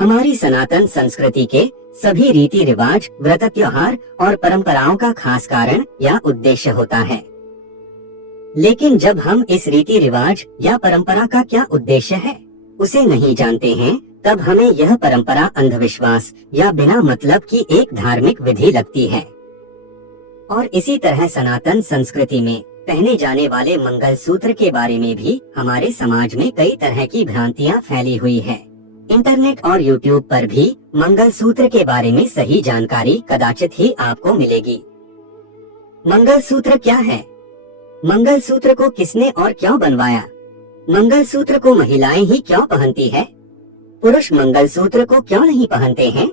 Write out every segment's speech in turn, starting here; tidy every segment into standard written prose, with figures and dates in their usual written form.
हमारी सनातन संस्कृति के सभी रीति रिवाज, व्रत, त्योहार और परंपराओं का खास कारण या उद्देश्य होता है। लेकिन जब हम इस रीति रिवाज या परंपरा का क्या उद्देश्य है उसे नहीं जानते हैं, तब हमें यह परंपरा अंधविश्वास या बिना मतलब की एक धार्मिक विधि लगती है। और इसी तरह सनातन संस्कृति में पहने जाने वाले मंगलसूत्र के बारे में भी हमारे समाज में कई तरह की भ्रांतियां फैली हुई है। इंटरनेट और यूट्यूब पर भी मंगलसूत्र के बारे में सही जानकारी कदाचित ही आपको मिलेगी। मंगलसूत्र क्या है? मंगलसूत्र को किसने और क्यों बनवाया? मंगलसूत्र को महिलाएं ही क्यों पहनती है? पुरुष मंगलसूत्र को क्यों नहीं पहनते हैं?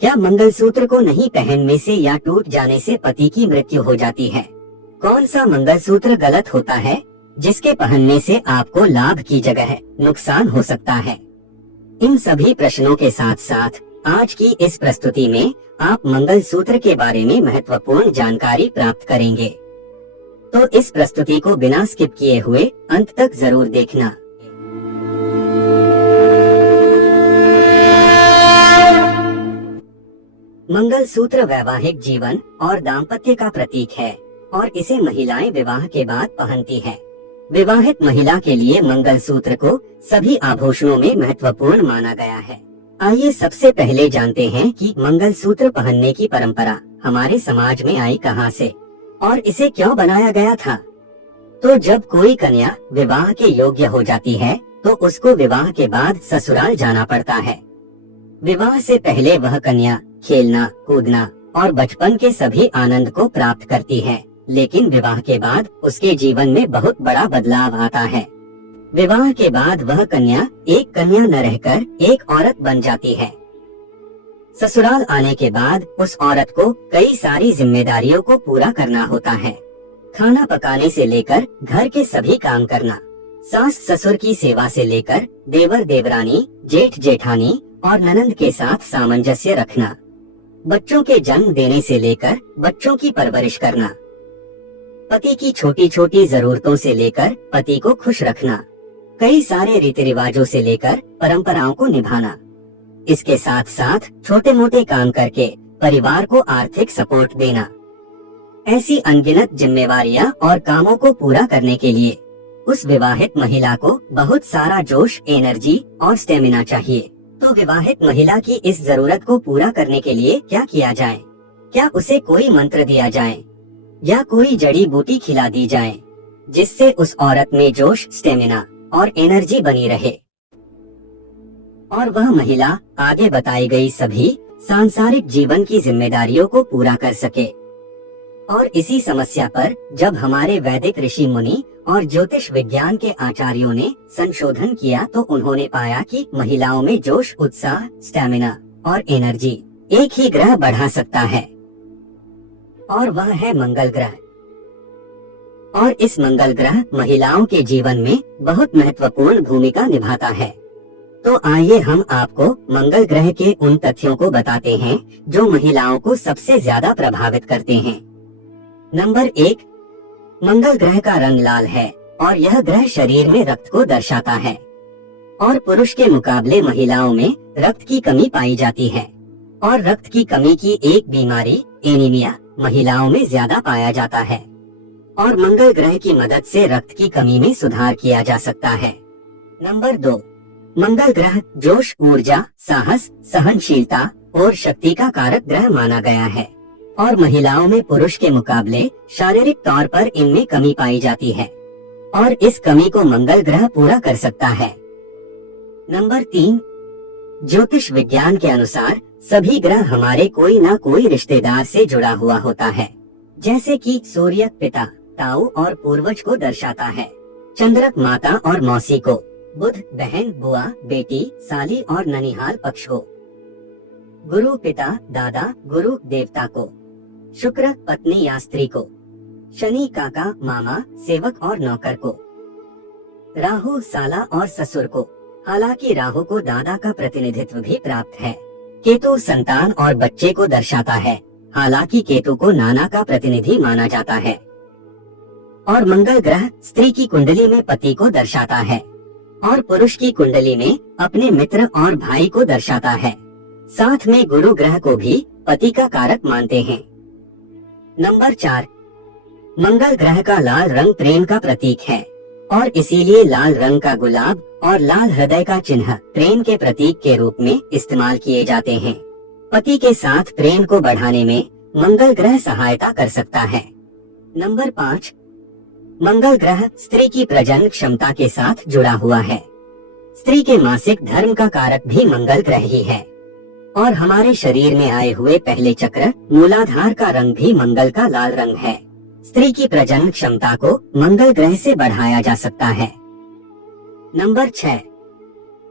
क्या मंगलसूत्र को नहीं पहनने से या टूट जाने से पति की मृत्यु हो जाती है? कौन सा मंगलसूत्र गलत होता है जिसके पहनने से आपको लाभ की जगह नुकसान हो सकता है? इन सभी प्रश्नों के साथ साथ आज की इस प्रस्तुति में आप मंगलसूत्र के बारे में महत्वपूर्ण जानकारी प्राप्त करेंगे। तो इस प्रस्तुति को बिना स्किप किए हुए अंत तक जरूर देखना। मंगलसूत्र वैवाहिक जीवन और दाम्पत्य का प्रतीक है और इसे महिलाएं विवाह के बाद पहनती है। विवाहित महिला के लिए मंगलसूत्र को सभी आभूषणों में महत्वपूर्ण माना गया है। आइए सबसे पहले जानते हैं कि मंगलसूत्र पहनने की परंपरा हमारे समाज में आई कहां से और इसे क्यों बनाया गया था। तो जब कोई कन्या विवाह के योग्य हो जाती है तो उसको विवाह के बाद ससुराल जाना पड़ता है। विवाह से पहले वह कन्या खेलना, कूदना और बचपन के सभी आनंद को प्राप्त करती है, लेकिन विवाह के बाद उसके जीवन में बहुत बड़ा बदलाव आता है। विवाह के बाद वह कन्या एक कन्या न रहकर एक औरत बन जाती है। ससुराल आने के बाद उस औरत को कई सारी जिम्मेदारियों को पूरा करना होता है। खाना पकाने से लेकर घर के सभी काम करना, सास ससुर की सेवा से लेकर देवर देवरानी, जेठ जेठानी और ननंद के साथ सामंजस्य रखना, बच्चों के जन्म देने से लेकर बच्चों की परवरिश करना, पति की छोटी छोटी जरूरतों से लेकर पति को खुश रखना, कई सारे रीति रिवाजों से लेकर परंपराओं को निभाना। इसके साथ साथ छोटे मोटे काम करके परिवार को आर्थिक सपोर्ट देना। ऐसी अनगिनत जिम्मेवारियां और कामों को पूरा करने के लिए उस विवाहित महिला को बहुत सारा जोश, एनर्जी और स्टेमिना चाहिए। तो विवाहित महिला की इस जरूरत को पूरा करने के लिए क्या किया जाए? क्या उसे कोई मंत्र दिया जाए या कोई जड़ी बूटी खिला दी जाए जिससे उस औरत में जोश, स्टेमिना और एनर्जी बनी रहे और वह महिला आगे बताई गई सभी सांसारिक जीवन की जिम्मेदारियों को पूरा कर सके। और इसी समस्या पर जब हमारे वैदिक ऋषि मुनि और ज्योतिष विज्ञान के आचार्यों ने संशोधन किया तो उन्होंने पाया कि महिलाओं में जोश, उत्साह, स्टैमिना और एनर्जी एक ही ग्रह बढ़ा सकता है और वह है मंगल ग्रह। और इस मंगल ग्रह महिलाओं के जीवन में बहुत महत्वपूर्ण भूमिका निभाता है। तो आइए हम आपको मंगल ग्रह के उन तथ्यों को बताते हैं जो महिलाओं को सबसे ज्यादा प्रभावित करते हैं। नंबर 1, मंगल ग्रह का रंग लाल है और यह ग्रह शरीर में रक्त को दर्शाता है और पुरुष के मुकाबले महिलाओं में रक्त की कमी पाई जाती है और रक्त की कमी की एक बीमारी एनीमिया महिलाओं में ज्यादा पाया जाता है और मंगल ग्रह की मदद से रक्त की कमी में सुधार किया जा सकता है। नंबर 2, मंगल ग्रह जोश, ऊर्जा, साहस, सहनशीलता और शक्ति का कारक ग्रह माना गया है और महिलाओं में पुरुष के मुकाबले शारीरिक तौर पर इनमें कमी पाई जाती है और इस कमी को मंगल ग्रह पूरा कर सकता है। नंबर 3, ज्योतिष विज्ञान के अनुसार सभी ग्रह हमारे कोई ना कोई रिश्तेदार से जुड़ा हुआ होता है, जैसे कि सूर्य पिता, ताऊ और पूर्वज को दर्शाता है, चंद्रक माता और मौसी को, बुध बहन, बुआ, बेटी, साली और ननिहाल पक्ष को, गुरु पिता, दादा, गुरु देवता को, शुक्र पत्नी या स्त्री को, शनि काका, मामा, सेवक और नौकर को, राहु साला और ससुर को। हालांकि राहु को दादा का प्रतिनिधित्व भी प्राप्त है। केतु संतान और बच्चे को दर्शाता है, हालांकि केतु को नाना का प्रतिनिधि माना जाता है। और मंगल ग्रह स्त्री की कुंडली में पति को दर्शाता है। और पुरुष की कुंडली में अपने मित्र और भाई को दर्शाता है। साथ में गुरु ग्रह को भी पति का कारक मानते हैं। नंबर 4, मंगल ग्रह का लाल रंग प्रेम का प्रतीक है और इसीलिए लाल रंग का गुलाब और लाल हृदय का चिन्ह प्रेम के प्रतीक के रूप में इस्तेमाल किए जाते हैं। पति के साथ प्रेम को बढ़ाने में मंगल ग्रह सहायता कर सकता है। नंबर 5, मंगल ग्रह स्त्री की प्रजनन क्षमता के साथ जुड़ा हुआ है। स्त्री के मासिक धर्म का कारक भी मंगल ग्रह ही है और हमारे शरीर में आए हुए पहले चक्र मूलाधार का रंग भी मंगल का लाल रंग है। स्त्री की प्रजनन क्षमता को मंगल ग्रह से बढ़ाया जा सकता है। नंबर 6,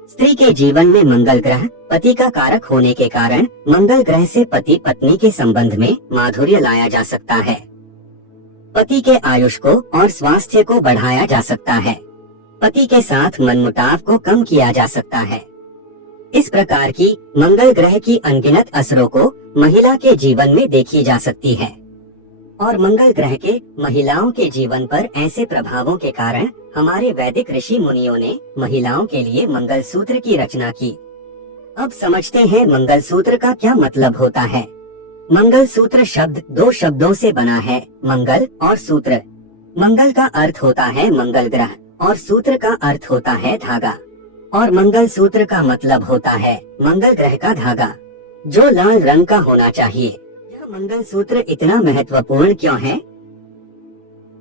स्त्री के जीवन में मंगल ग्रह पति का कारक होने के कारण मंगल ग्रह से पति पत्नी के संबंध में माधुर्य लाया जा सकता है। पति के आयुष को और स्वास्थ्य को बढ़ाया जा सकता है। पति के साथ मनमुटाव को कम किया जा सकता है। इस प्रकार की मंगल ग्रह की अनगिनत असरों को महिला के जीवन में देखी जा सकती है और मंगल ग्रह के महिलाओं के जीवन पर ऐसे प्रभावों के कारण हमारे वैदिक ऋषि मुनियों ने महिलाओं के लिए मंगल सूत्र की रचना की। अब समझते हैं मंगल सूत्र का क्या मतलब होता है। मंगल सूत्र शब्द 2 शब्दों से बना है, मंगल और सूत्र। मंगल का अर्थ होता है मंगल ग्रह और सूत्र का अर्थ होता है धागा और मंगल सूत्र का मतलब होता है मंगल ग्रह का धागा जो लाल रंग का होना चाहिए। यह मंगल सूत्र इतना महत्वपूर्ण क्यों है?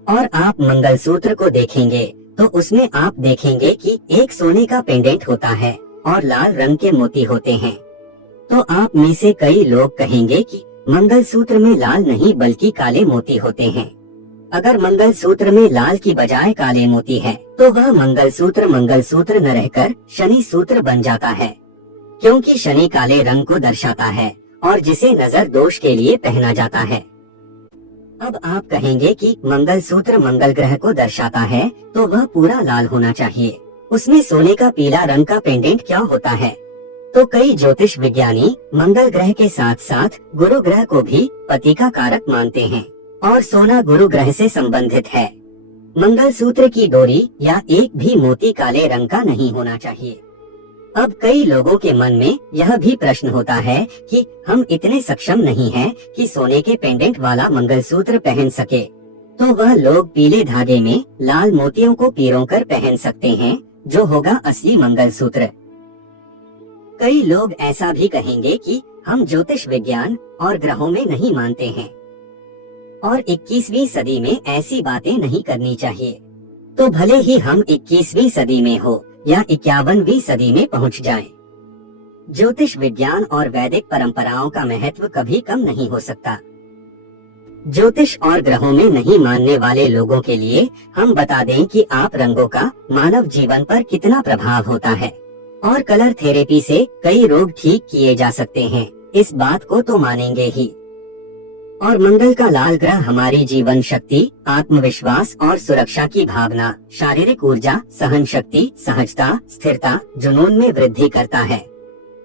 और आप मंगल सूत्र को देखेंगे तो उसमें आप देखेंगे कि एक सोने का पेंडेंट होता है और लाल रंग के मोती होते हैं। तो आप में से कई लोग कहेंगे कि मंगल सूत्र में लाल नहीं बल्कि काले मोती होते हैं। अगर मंगल सूत्र में लाल की बजाय काले मोती है तो वह मंगल सूत्र न रहकर शनि सूत्र बन जाता है, क्योंकि शनि काले रंग को दर्शाता है और जिसे नजर दोष के लिए पहना जाता है। अब आप कहेंगे कि मंगल सूत्र मंगल ग्रह को दर्शाता है तो वह पूरा लाल होना चाहिए, उसमें सोने का पीला रंग का पेंडेंट क्यों होता है? तो कई ज्योतिष विज्ञानी मंगल ग्रह के साथ साथ गुरु ग्रह को भी पति का कारक मानते हैं और सोना गुरु ग्रह से संबंधित है। मंगल सूत्र की डोरी या एक भी मोती काले रंग का नहीं होना चाहिए। अब कई लोगों के मन में यह भी प्रश्न होता है कि हम इतने सक्षम नहीं हैं कि सोने के पेंडेंट वाला मंगल सूत्र पहन सके, तो वह लोग पीले धागे में लाल मोतियों को पिरोकर पहन सकते हैं जो होगा असली मंगल सूत्र। कई लोग ऐसा भी कहेंगे कि हम ज्योतिष विज्ञान और ग्रहों में नहीं मानते हैं और 21वीं सदी में ऐसी बातें नहीं करनी चाहिए। तो भले ही हम 21वीं सदी में हो या 51वीं सदी में पहुंच जाएं, ज्योतिष विज्ञान और वैदिक परंपराओं का महत्व कभी कम नहीं हो सकता। ज्योतिष और ग्रहों में नहीं मानने वाले लोगों के लिए हम बता दें कि आप रंगों का मानव जीवन पर कितना प्रभाव होता है और कलर थेरेपी से कई रोग ठीक किए जा सकते हैं, इस बात को तो मानेंगे ही। और मंगल का लाल ग्रह हमारी जीवन शक्ति, आत्मविश्वास और सुरक्षा की भावना, शारीरिक ऊर्जा, सहन शक्ति, सहजता, स्थिरता, जुनून में वृद्धि करता है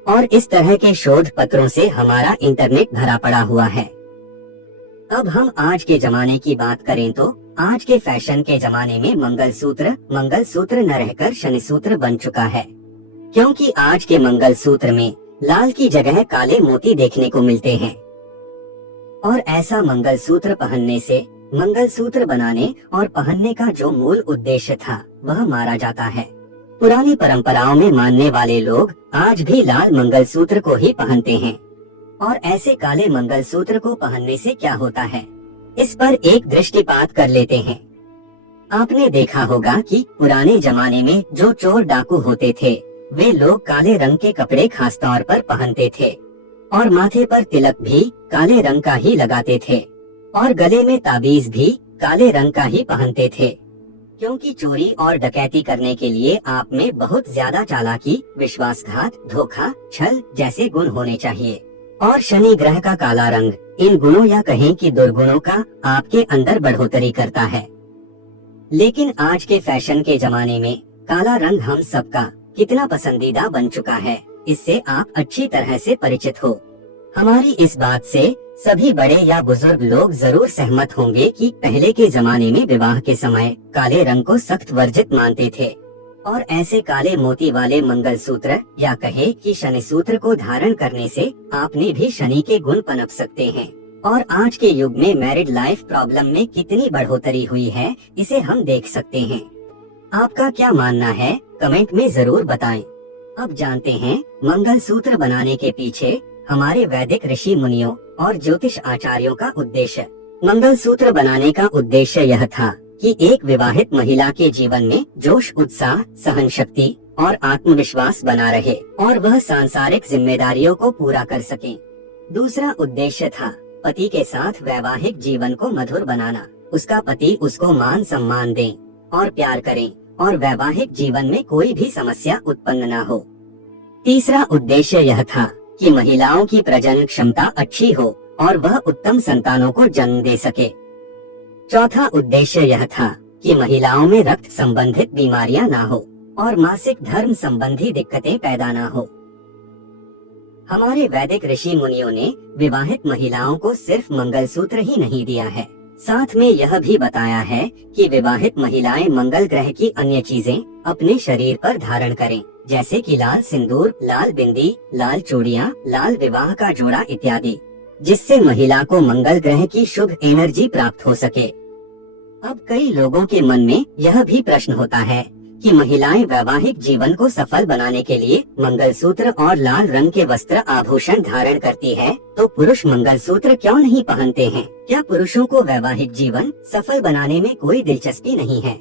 और इस तरह के शोध पत्रों से हमारा इंटरनेट भरा पड़ा हुआ है। अब हम आज के जमाने की बात करें तो आज के फैशन के जमाने में मंगल सूत्र न रहकर शनि सूत्र बन चुका है, क्योंकि आज के मंगल सूत्र में लाल की जगह काले मोती देखने को मिलते हैं और ऐसा मंगल सूत्र पहनने से मंगल सूत्र बनाने और पहनने का जो मूल उद्देश्य था वह मारा जाता है। पुरानी परंपराओं में मानने वाले लोग आज भी लाल मंगल सूत्र को ही पहनते हैं और ऐसे काले मंगल सूत्र को पहनने से क्या होता है, इस पर एक दृष्टिपात कर लेते हैं। आपने देखा होगा कि पुराने जमाने में जो चोर डाकू होते थे वे लोग काले रंग के कपड़े खास तौर पर पहनते थे और माथे पर तिलक भी काले रंग का ही लगाते थे और गले में ताबीज भी काले रंग का ही पहनते थे, क्योंकि चोरी और डकैती करने के लिए आप में बहुत ज्यादा चालाकी, विश्वासघात, धोखा, छल जैसे गुण होने चाहिए। और शनि ग्रह का काला रंग इन गुणों या कहें कि दुर्गुणों का आपके अंदर बढ़ोतरी करता है। लेकिन आज के फैशन के जमाने में काला रंग हम सबका कितना पसंदीदा बन चुका है, इससे आप अच्छी तरह से परिचित हो। हमारी इस बात से सभी बड़े या बुजुर्ग लोग जरूर सहमत होंगे कि पहले के जमाने में विवाह के समय काले रंग को सख्त वर्जित मानते थे और ऐसे काले मोती वाले मंगलसूत्र या कहे कि शनि सूत्र को धारण करने से आपने भी शनि के गुण पनप सकते हैं। और आज के युग में मैरिड लाइफ प्रॉब्लम में कितनी बढ़ोतरी हुई है, इसे हम देख सकते हैं। आपका क्या मानना है, कमेंट में जरूर बताएं। अब जानते हैं मंगलसूत्र बनाने के पीछे हमारे वैदिक ऋषि मुनियों और ज्योतिष आचार्यों का उद्देश्य। मंगलसूत्र बनाने का उद्देश्य यह था कि एक विवाहित महिला के जीवन में जोश, उत्साह, सहन शक्ति और आत्मविश्वास बना रहे और वह सांसारिक जिम्मेदारियों को पूरा कर सके। दूसरा उद्देश्य था पति के साथ वैवाहिक जीवन को मधुर बनाना, उसका पति उसको मान सम्मान दे और प्यार करे और वैवाहिक जीवन में कोई भी समस्या उत्पन्न न हो। तीसरा उद्देश्य यह था कि महिलाओं की प्रजनन क्षमता अच्छी हो और वह उत्तम संतानों को जन्म दे सके। चौथा उद्देश्य यह था कि महिलाओं में रक्त संबंधित बीमारियां ना हो और मासिक धर्म संबंधी दिक्कतें पैदा ना हो। हमारे वैदिक ऋषि मुनियों ने विवाहित महिलाओं को सिर्फ मंगलसूत्र ही नहीं दिया है, साथ में यह भी बताया है कि विवाहित महिलाएं मंगल ग्रह की अन्य चीजें अपने शरीर पर धारण करें, जैसे कि लाल सिंदूर, लाल बिंदी, लाल चूड़ियां, लाल विवाह का जोड़ा इत्यादि, जिससे महिला को मंगल ग्रह की शुभ एनर्जी प्राप्त हो सके। अब कई लोगों के मन में यह भी प्रश्न होता है कि महिलाएं वैवाहिक जीवन को सफल बनाने के लिए मंगलसूत्र और लाल रंग के वस्त्र आभूषण धारण करती है, तो पुरुष मंगलसूत्र क्यों नहीं पहनते हैं? क्या पुरुषों को वैवाहिक जीवन सफल बनाने में कोई दिलचस्पी नहीं है?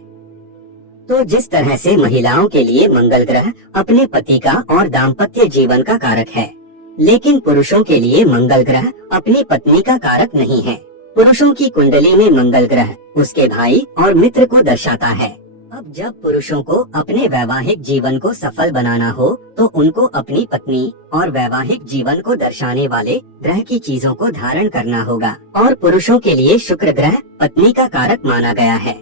तो जिस तरह से महिलाओं के लिए मंगल ग्रह अपने पति का और दाम्पत्य जीवन का कारक है, लेकिन पुरुषों के लिए मंगल ग्रह अपनी पत्नी का कारक नहीं है। पुरुषों की कुंडली में मंगल ग्रह उसके भाई और मित्र को दर्शाता है। अब जब पुरुषों को अपने वैवाहिक जीवन को सफल बनाना हो, तो उनको अपनी पत्नी और वैवाहिक जीवन को दर्शाने वाले ग्रह की चीजों को धारण करना होगा। और पुरुषों के लिए शुक्र ग्रह पत्नी का कारक माना गया है।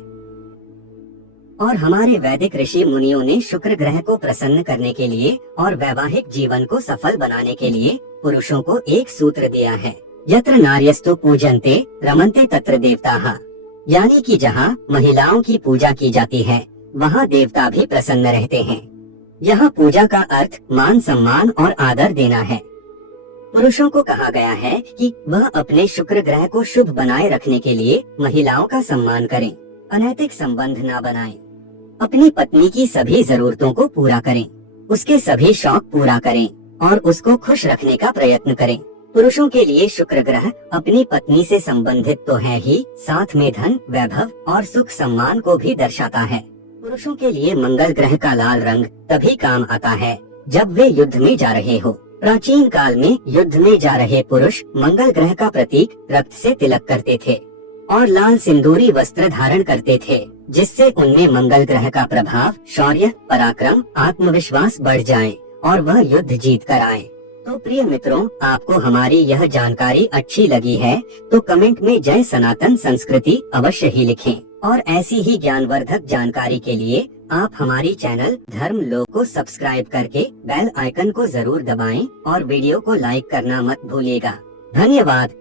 और हमारे वैदिक ऋषि मुनियों ने शुक्र ग्रह को प्रसन्न करने के लिए और वैवाहिक जीवन को सफल बनाने के लिए पुरुषों को एक सूत्र दिया है, यत्र नार्यस्तु पूजन्ते रमन्ते तत्र देवताः, यानी कि जहाँ महिलाओं की पूजा की जाती है, वहाँ देवता भी प्रसन्न रहते हैं। यह पूजा का अर्थ मान सम्मान और आदर देना है। पुरुषों को कहा गया है कि वह अपने शुक्र ग्रह को शुभ बनाए रखने के लिए महिलाओं का सम्मान करें, अनैतिक संबंध न बनाएं, अपनी पत्नी की सभी जरूरतों को पूरा करें, उसके सभी शौक पूरा करें और उसको खुश रखने का प्रयत्न करें। पुरुषों के लिए शुक्र ग्रह अपनी पत्नी से संबंधित तो है ही, साथ में धन, वैभव और सुख सम्मान को भी दर्शाता है। पुरुषों के लिए मंगल ग्रह का लाल रंग तभी काम आता है जब वे युद्ध में जा रहे हो। प्राचीन काल में युद्ध में जा रहे पुरुष मंगल ग्रह का प्रतीक रक्त से तिलक करते थे और लाल सिंदूरी वस्त्र धारण करते थे, जिससे उनमें मंगल ग्रह का प्रभाव, शौर्य, पराक्रम, आत्मविश्वास बढ़ जाए और वह युद्ध जीत कर आए। तो प्रिय मित्रों, आपको हमारी यह जानकारी अच्छी लगी है तो कमेंट में जय सनातन संस्कृति अवश्य ही लिखें। और ऐसी ही ज्ञानवर्धक जानकारी के लिए आप हमारी चैनल धर्म लोक को सब्सक्राइब करके बेल आइकन को जरूर दबाएं और वीडियो को लाइक करना मत भूलिएगा। धन्यवाद।